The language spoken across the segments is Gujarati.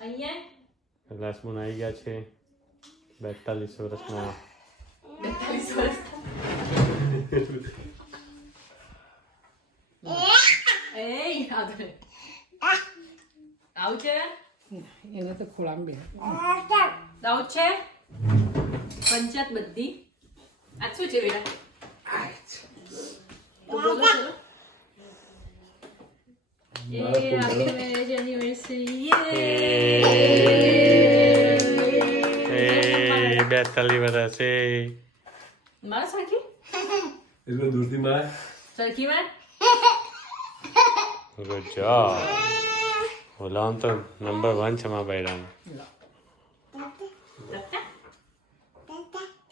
અહીંયા કૈલાસબેન આવી ગયા છે 42 વર્ષના 42 વર્ષ એ યાદ આવું છે એને તો ખોળામાં બે દાઉદ છે પંચાયત બધી આ શું છે બેટા તો બોલો ચલો એ હેપી મેરેજ એનિવર્સરી એ 42 વર્ષ છે મારા સરખી એટલો દૂરથી માર સરખી માં ગુડ જોબ ઓલા તો નંબર 1 છે મારા બૈરાનો ચાચા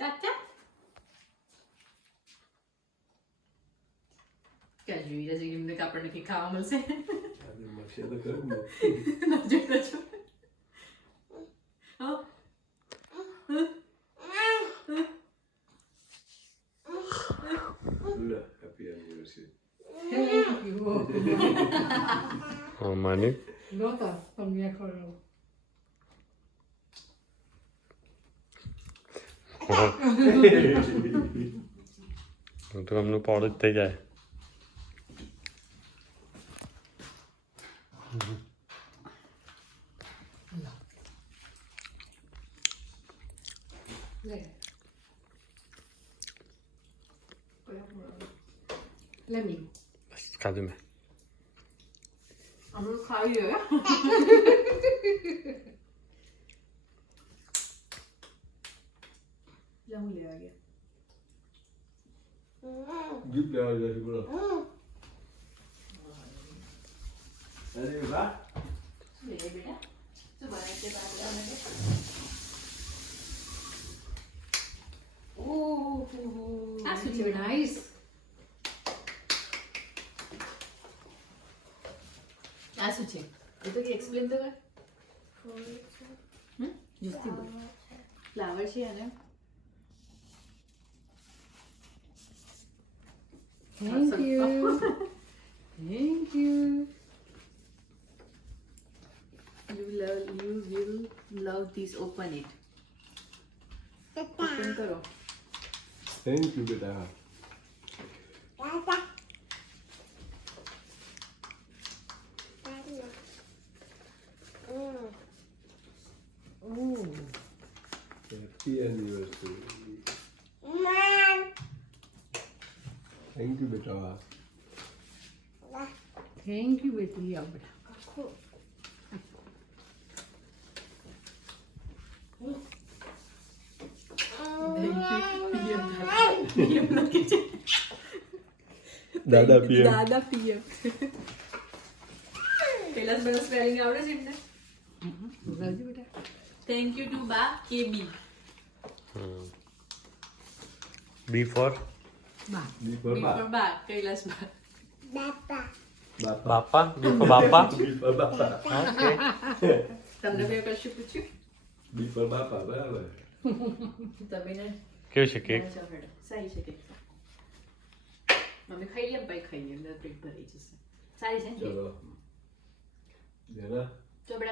ચાચા ક્યાં જોઈ રહ્યા છે એમને કે આપણને કંઈ ખાવા મળશે મળશે તો ખરું ને નજો નજો હા હેપી એનિવર્સરી માની નહોતા તમને ખોળામાં તો એમનું પોળું જ થઈ જાય લેમી બસ ખાધું મેં અમે ખાઈ ગયા જાઉં લેવા ગયા ગિફ્ટ લેવા જશે બોલો અરે વાહ લે બેટા શું બનાય છે બાબા માટે ઓહ આ શું છે બેટા? નાઈસ આ શું છે એ તો કે એક્સપ્લેન તો કર જુસ્તી બોલ ફ્લાવર છે અને thank you thank you you will love this. Open it. Open करो. થેન્ક યુ બેટા ઓહ હેપી એનિવર્સરી થેન્ક યુ બેટા થેન્ક યુ બેટી આવ બેટા દાદા પીએમ દાદા PM. પેલા મને સ્પેલિંગ આવડે છે એમને. બોલાવજો બેટા Thank you to Ba KB. B for બા B B for for Ba. Kailash Ba. બાપા બાપા બી ફોર બાપા બી ફોર બાપા ઓકે તમને બે કશું પૂછ્યું? બી ફોર બાપા બરાબર તમે ને કેવું છે કેક સારી છે કેક. મમ્મી ખાઈ લે ભાઈ ખાઈ લે પેટ ભરાઈ જશે. સારી છે ને? ચલો જેના તો બેટા